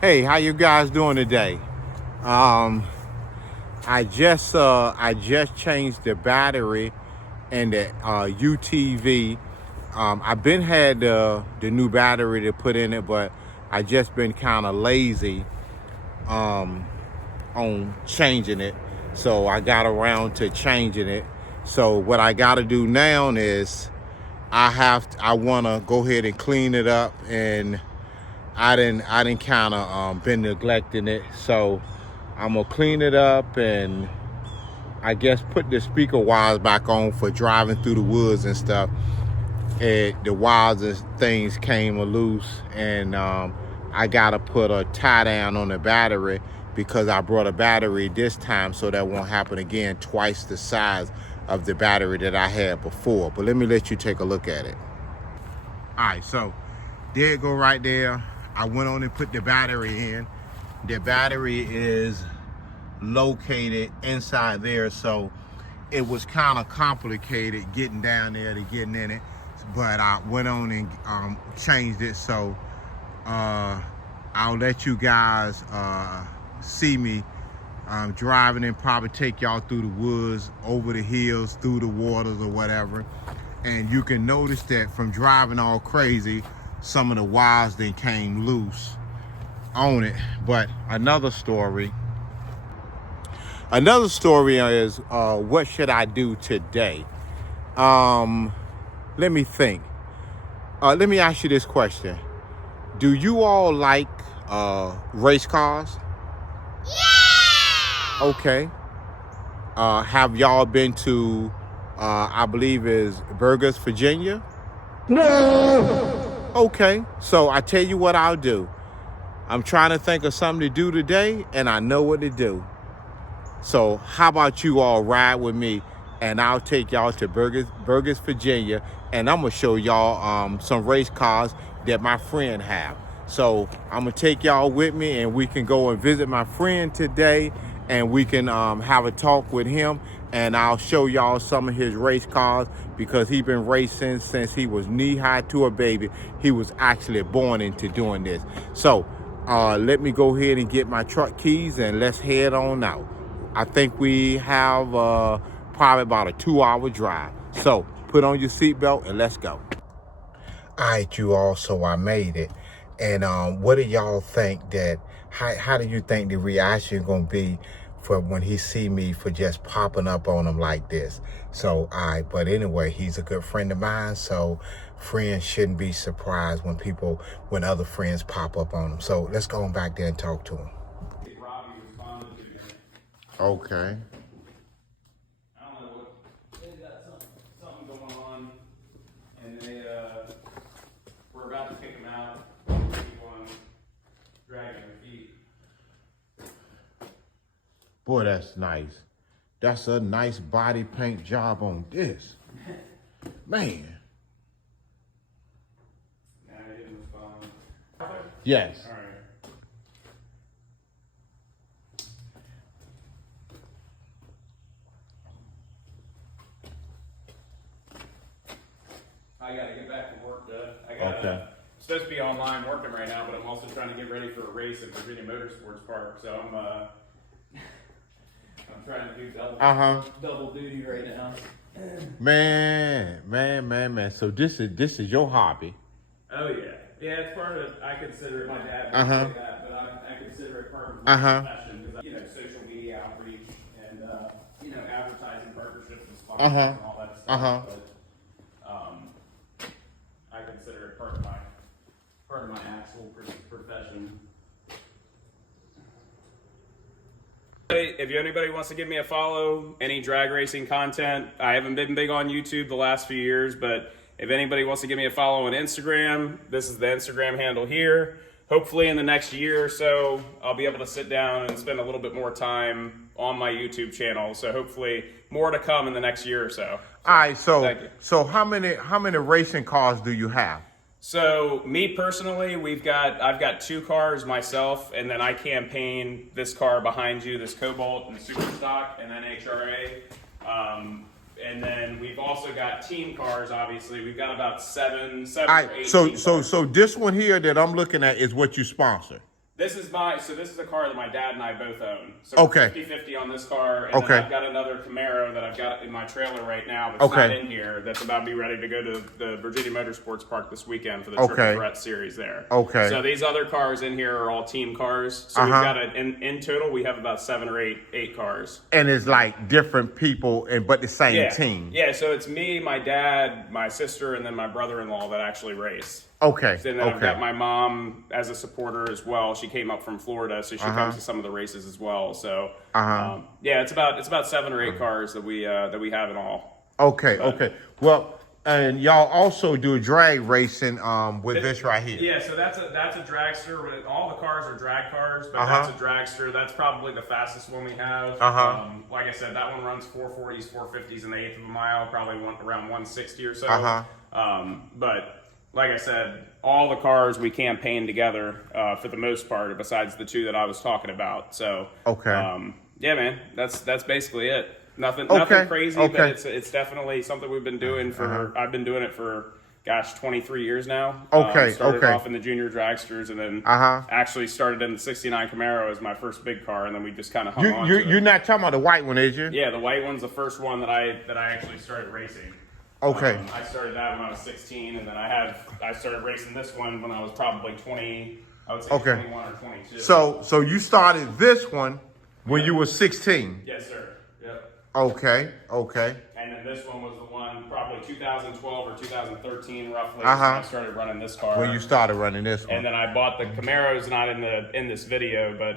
Hey, how you guys doing today? Um, I just changed the battery in the UTV. I've been had the new battery to put in it, but I just been kind of lazy um, on changing it. So I got around to changing it. So what I got to do now is I want to go ahead and clean it up, and I didn't kind of been neglecting it. So I'm gonna clean it up and I guess put the speaker wires back on for driving through the woods and stuff. And the wires and things came loose, and I gotta put a tie down on the battery because I brought a battery this time, so that won't happen again. Twice the size of the battery that I had before. But let me let you take a look at it. All right, so there it go right there. I went on and put the battery in. The battery is located inside there, so it was kind of complicated getting down there to getting in it, but I went on and changed it. So I'll let you guys see me driving, and probably take y'all through the woods, over the hills, through the waters or whatever. And you can notice that from driving all crazy, some of the wires then came loose on it. But another story is what should I do today? Let me think. Let me ask you this question. Do you all like race cars? Yeah! Okay. Have y'all been to I believe is Burgus, Virginia? No! Okay, so I tell you what I'll do. I'm trying to think of something to do today, and I know what to do. So how about you all ride with me, and I'll take y'all to Burgus, Virginia, and I'm gonna show y'all some race cars that my friend have. So I'm gonna take y'all with me, and we can go and visit my friend today, and we can have a talk with him, and I'll show y'all some of his race cars, because he's been racing since he was knee-high to a baby. He was actually born into doing this. So let me go ahead and get my truck keys, and let's head on out. I think we have probably about a 2-hour drive. So put on your seatbelt and let's go. All right, you all, so I made it. And what do y'all think how do you think the reaction gonna be for when he see me for just popping up on him like this? So, but anyway, he's a good friend of mine, so friends shouldn't be surprised when other friends pop up on him. So let's go on back there and talk to him. Okay. I don't know what, they got something going on, and we're about to kick them out, keep on dragging their feet. Boy, that's nice. That's a nice body paint job on this. Man. Yeah, I didn't respond. Yes. All right. I gotta get back to work, Okay. I'm supposed to be online working right now, but I'm also trying to get ready for a race at Virginia Motorsports Park, so I'm trying to do double duty right now. Man. So this is your hobby. Oh yeah. Yeah, it's part of, I consider it, my dad would say that, but I consider it part of my profession, because, social media outreach and, advertising partnerships and sponsors and all that stuff. But, I consider it part of my actual profession. If anybody wants to give me a follow, any drag racing content, I haven't been big on YouTube the last few years, but if anybody wants to give me a follow on Instagram, this is the Instagram handle here. Hopefully in the next year or so, I'll be able to sit down and spend a little bit more time on my YouTube channel. So hopefully more to come in the next year or so. All right, so how many racing cars do you have? So me personally, I've got 2 cars myself, and then I campaign this car behind you, this Cobalt and Super Stock and then HRA. And then we've also got team cars, obviously. We've got about seven or eight. So this one here that I'm looking at is what you sponsor. This is a car that my dad and I both own. So Okay. we're 50-50 on this car. And Okay. then I've got another Camaro that I've got in my trailer right now that's not in here. That's about to be ready to go to the Virginia Motorsports Park this weekend for the Triple Threat series there. Okay. So these other cars in here are all team cars. So we've got in total we have about 7 or 8 cars. And it's like different people, but the same team. Yeah. So it's me, my dad, my sister, and then my brother-in-law that actually race. Okay. And then I've got my mom as a supporter as well. She came up from Florida, so she comes to some of the races as well. So yeah, it's about 7 or 8 cars that we have in all. Okay. Okay. Well, and y'all also do drag racing with this right here. Yeah, so that's a dragster. All the cars are drag cars, but that's a dragster. That's probably the fastest one we have. Like I said, that one runs 440s, 450s in the eighth of a mile, probably around 160 or so. But like I said, all the cars we campaign together for the most part, besides the 2 that I was talking about. So yeah, man, that's basically it. Nothing crazy, but it's definitely something we've been doing for. I've been doing it for 23 years now. Started off in the junior dragsters, and then actually started in the '69 Camaro as my first big car, and then we just kind of hung on to it. You're not talking about the white one, is you? Yeah, the white one's the first one that I actually started racing. Okay. I started that when I was 16, and then I started racing this one when I was probably 20. I would say 21 or 22. So you started this one when you were 16. Yes, sir. Yep. Okay. And then this one was the one probably 2012 or 2013 roughly. I started running this car. When you started running this one. And then I bought the Camaro's not in this video, but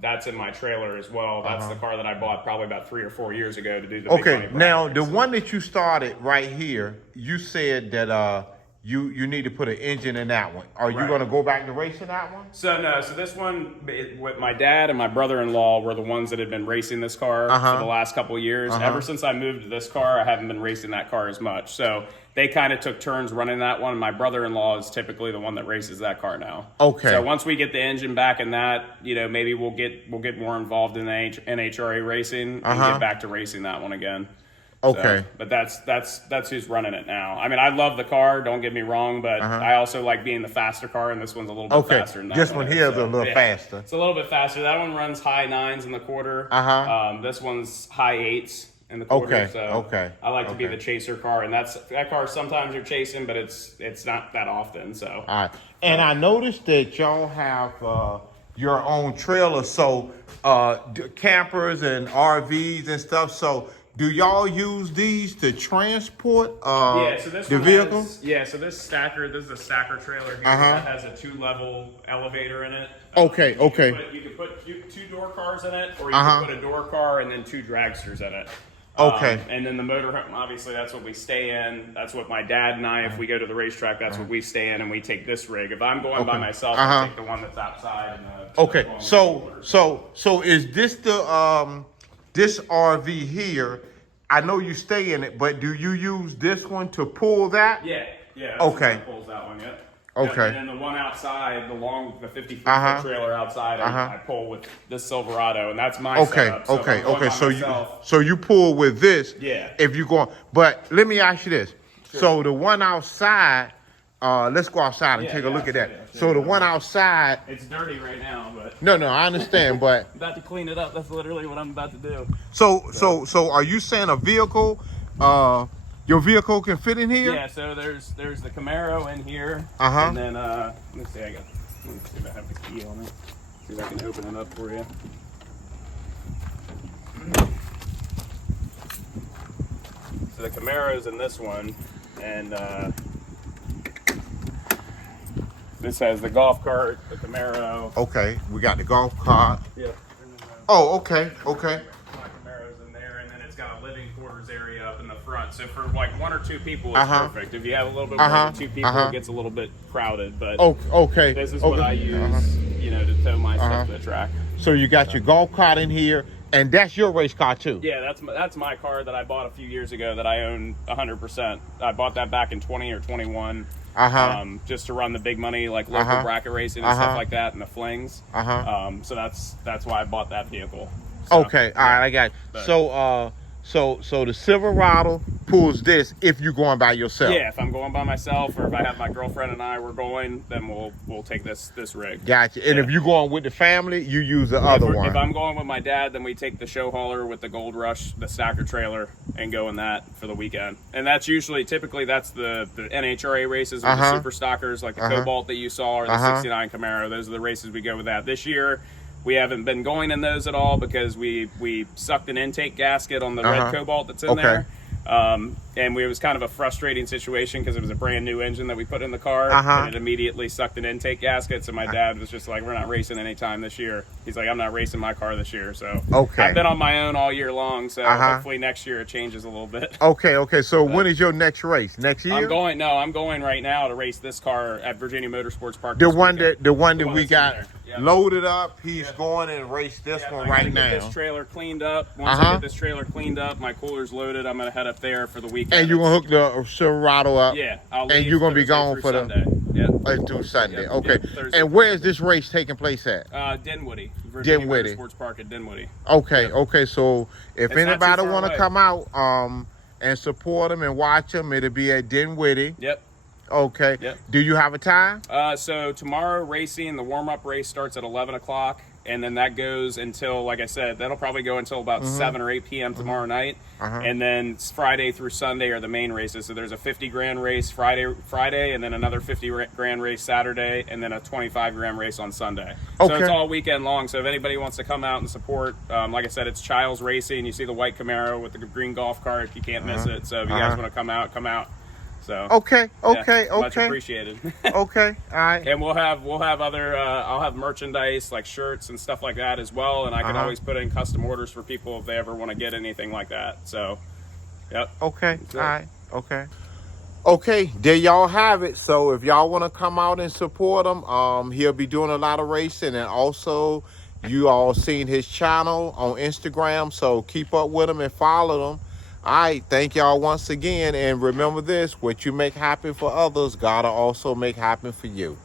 that's in my trailer as well. That's the car that I bought probably about 3 or 4 years ago to do the Big Money now Bracket. the one that you started right here, you said that you need to put an engine in that one. Are you going to go back to racing that one? So no, so this one, with my dad and my brother-in-law were the ones that had been racing this car for the last couple of years. Ever since I moved to this car, I haven't been racing that car as much. So they kind of took turns running that one. My brother-in-law is typically the one that races that car now. Okay. So once we get the engine back in that, maybe we'll get more involved in the NHRA racing and get back to racing that one again. Okay. So, but that's who's running it now. I mean, I love the car, don't get me wrong, but I also like being the faster car, and this one's a little bit faster than that. This one here is a little faster. It's a little bit faster. That one runs high 9s in the quarter. This one's high 8s in the quarter. I like to be the chaser car, and that car sometimes you're chasing, but it's not that often. So. All right. And I noticed that y'all have your own trailer, so campers and RVs and stuff. So do y'all use these to transport the vehicles? So this is a stacker trailer here that has a 2-level elevator in it. You could put 2-door cars in it, or you could put a door car and then 2 dragsters in it. And then the motorhome, obviously, that's what we stay in. That's what my dad and I, if we go to the racetrack, that's what we stay in, and we take this rig. If I'm going by myself, I take the one that's outside. And So is this the this RV here? I know you stay in it, but do you use this one to pull that? Yeah. That's Okay. what pulls that one, yeah. Okay. And then the one outside, the 53-foot trailer outside, I pull with this Silverado, and that's my setup. So you pull with this. Yeah. If you go, but let me ask you this. Sure. So the one outside, let's go outside and take a look at that. So the one outside, it's dirty right now, but no, I understand, but about to clean it up. That's literally what I'm about to do. So are you saying a vehicle? Your vehicle can fit in here? Yeah, so there's the Camaro in here. And then let me see if I have the key on it. See if I can open it up for you. So the Camaro's in this one, and this has the golf cart, the Camaro. Okay, we got the golf cart. Yeah. Oh, okay. Got a living quarters area up in the front, so for like 1 or 2 people it's perfect. If you have a little bit more than 2 people, it gets a little bit crowded, but this is what I use to tow my stuff to the track. So you got your golf cart in here, and that's your race car too? Yeah, that's my car that I bought a few years ago that I own 100%. I bought that back in 20 or 21 just to run the big money, like local bracket racing and stuff like that, and the flings. So that's why I bought that vehicle. So, okay, all right, I got it. So the Silverado pulls this if you're going by yourself. Yeah, if I'm going by myself, or if I have my girlfriend and I were going, then we'll take this rig. Gotcha. And if you're going with the family, you use the other one. If I'm going with my dad, then we take the show hauler with the Gold Rush, the stacker trailer, and go in that for the weekend. And that's typically that's the NHRA races with the super stockers, like the Cobalt that you saw, or the 69 Camaro. Those are the races we go with that. This year, we haven't been going in those at all because we sucked an intake gasket on the red Cobalt that's in there. And it was kind of a frustrating situation because it was a brand new engine that we put in the car, and it immediately sucked an intake gasket. So my dad was just like, "We're not racing anytime this year." He's like, "I'm not racing my car this year." So I've been on my own all year long. So hopefully next year it changes a little bit. Okay. So when is your next race? Next year? I'm going right now to race this car at Virginia Motorsports Park. The one that we got loaded up. He's going and race this one right now. Get this trailer cleaned up. Once I get this trailer cleaned up, my cooler's loaded. I'm gonna head up there for the weekend. And you're gonna hook the Silverado up. Yeah, and you're gonna be gone for Sunday. through Sunday. Yep, Okay. yep, And where is this race taking place at? Dinwiddie, Virginia Dinwiddie Motorsports Park at Dinwiddie. Okay. So if It's not anybody too far want to away. come out and support them and watch them, it'll be at Dinwiddie. Yep. Okay. Yep. Do you have a time? So tomorrow racing, the warm-up race starts at 11 o'clock, and then that goes until, like I said, that'll probably go until about 7 or 8 p.m. tomorrow night. And then Friday through Sunday are the main races. So there's a 50 grand race Friday, and then another 50 grand race Saturday, and then a 25 grand race on Sunday. So it's all weekend long. So if anybody wants to come out and support, like I said, it's Child's Racing. You see the white Camaro with the green golf cart. You can't miss it. So if you guys want to come out, come out. So Okay. much appreciated. Okay. All right. And we'll have other I'll have merchandise like shirts and stuff like that as well, and I can always put in custom orders for people if they ever want to get anything like that. So Okay. All right. Okay, there y'all have it. So if y'all want to come out and support him, he'll be doing a lot of racing, and also you all seen his channel on Instagram, so keep up with him and follow him. All right, thank y'all once again, and remember this: what you make happen for others, God will also make happen for you.